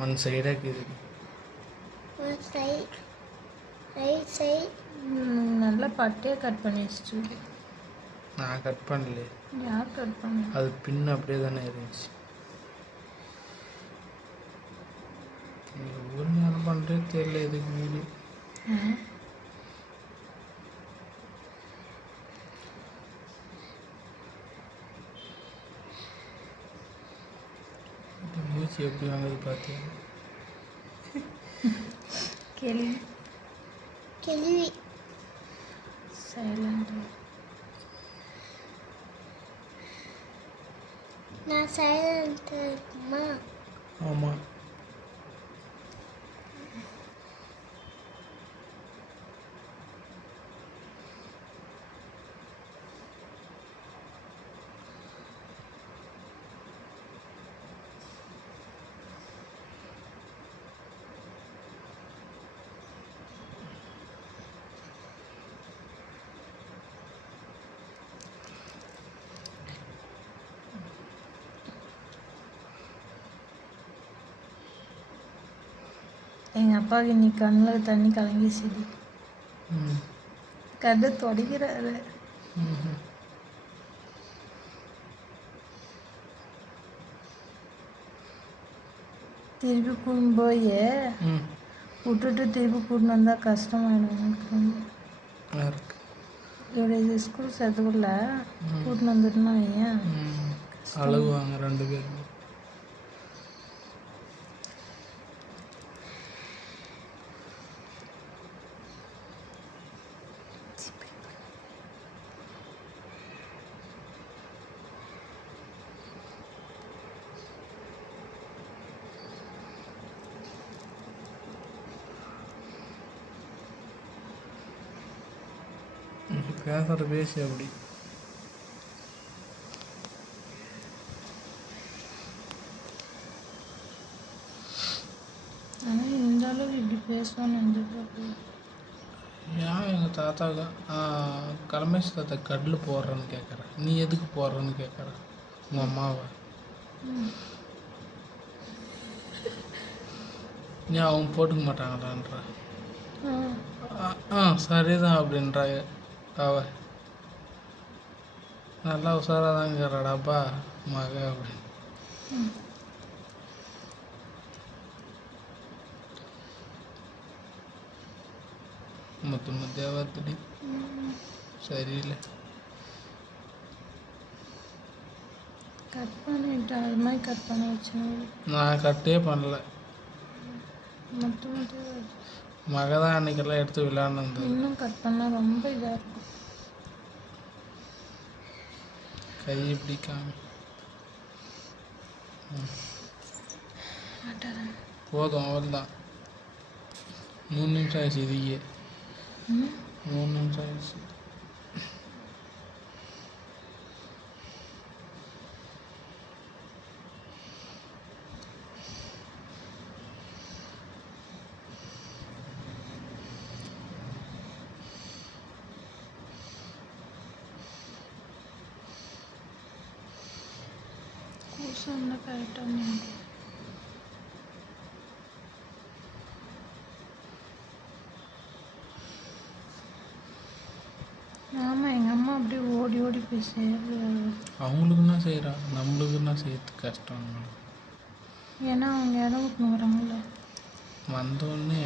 One சைடாக இருக்குது. Right side நல்லா பட்டையாக கட் பண்ணி வச்சுட்டு. நான் கட் பண்ணல. யார் கட் பண்ண? அது பின் அப்படியே தானே இருந்துச்சு. ஒரு நேரம் பண்ணுறது தெரியல இதுக்கு மீறி. மூச்சு எப்படி வாங்குது பார்த்தியா? கேள்வி சைலண்ட். நான் சைலண்ட் இருக்குமா? ஆமாம். எங்கள் அப்பாவுக்கு இன்னைக்கு கண்ணில் தண்ணி கலங்கிச்சுது. கதை தொடக்கிறாரு. திருப்பி கூட்டின்னு போய் விட்டுட்டு திருப்பி கூட்டின்னு வந்தால் கஷ்டமாயிடும். இவருடைய ஸ்கூல் சேர்த்துக்குள்ள கூட்டின்னு வந்துட்டுனா ஏன் அழுகுவாங்க 2 பேரும். பேசுகிற பேசி அப்படி ஆனால் இந்த அளவுக்கு இப்படி பேசுவான்னு நினைச்சிட்டு. ஏன் எங்கள் தாத்தாவுக்கு கலமேஷ் தாத்தா கட்டில் போடுறேன்னு கேட்குறேன். நீ எதுக்கு போடுறேன்னு கேட்குறேன் உங்கள் அம்மாவை. நீ அவங்க போட்டுக்க மாட்டாங்களான்ற. சரிதான் அப்படின்றாங்க. அவ நல்லா உஷாராக தான் இருக்கிறாடாப்பா மக அப்படின்னு. தேவத்தடி சரியில்லை. கட் பண்ணிட்டு அது மாதிரி கட் பண்ணி வச்சு. நான் கட்டே பண்ணல. மட்டும் மக தான் அன்னைக்கெல்லாம் எடுத்து விளையாண்டு. இன்னும் கட் பண்ணால் ரொம்ப இதாக இருக்கும். கை பிடிக்காம போதும். அவள் தான் 3 நிமிஷம் ஆயிடுச்சு. இதுக்கே 3 நிமிஷம் ஆயிடுச்சு. சொன்ன கரெக்டாக. ஆமாம், எங்கள் அம்மா அப்படியே ஓடி ஓடி போய் செய்யறது. அவங்களுக்குன்னா செய்கிறா, நம்மளுக்குன்னா செய்யறது கஷ்டம். ஏன்னா அவங்க இடம் விட்டுனுக்குறாங்கல்ல. வந்தோடனே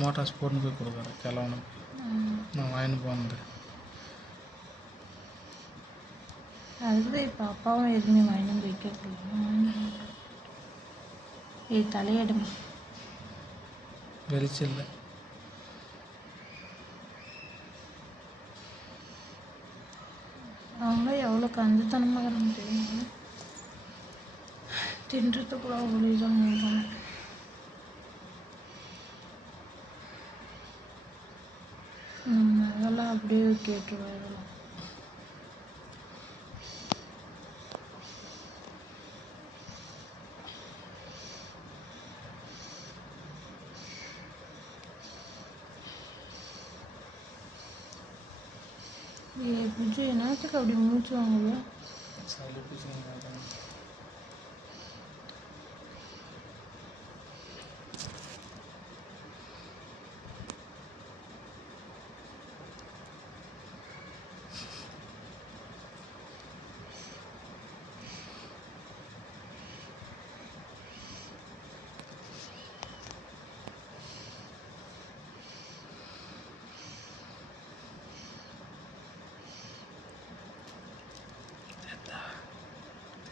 மோட்டார்ஸ் போட்டுன்னு போய் கொடுக்குறேன் கிளவனுக்கு. நான் வாங்கிட்டு போனேன். அதுதான் இப்போ அப்பாவும் எதுவுமே வாங்கிட்டு வைக்கிறது. இது தலையிடுமா வெளிச்சில்லை. அவங்களும் எவ்வளோ கஞ்சித்தனமாக தெரியுங்க. தின்றதுக்குள்ள அவ்வளோ இதாக இருக்காங்க. அதெல்லாம் அப்படியே கேட்டுருவோம். இதெல்லாம் புஜு என்னத்துக்கு அப்படி மூச்சு வாங்குது?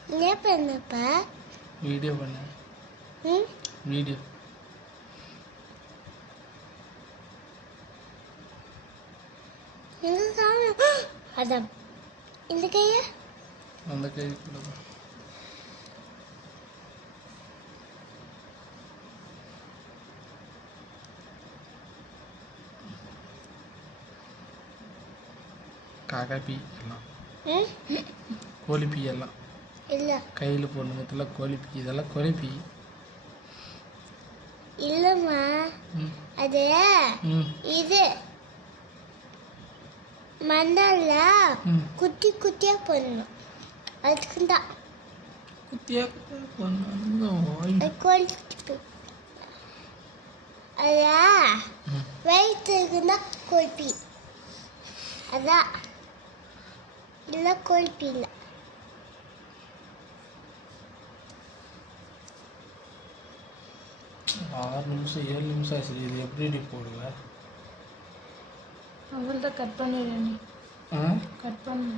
என்ன பண்ணப்ப வீடியோ பண்ண ம் வீடியோ எங்க காணும் அதான் இந்த கைய அந்த கை கூட தான். காக்கா பீ எல்லாம் ம் கோழி பீ எல்லாம் இல்லை கையில் போடணுமத்தில் கோழி பீ இதெல்லாம் கோழி பீ. இல்லைம்மா ம் அது ம் இது மண்ணால ம் குட்டி குட்டியா பண்ணணும் அதுக்கு தான் குத்தியாக பண்ண கொழுப்பு அதான் ம் வயிற்றுக்கு தான் கொழுப்பி அதான் இல்லை கொழுப்பி இல்லை 6 நிமிஷம் 7 நிமிஷம் ஆச்சு. இது எப்படி போடுவேன்? அவள்தான் கட் பண்ணிடுறேன் ஆ கட் பண்ணு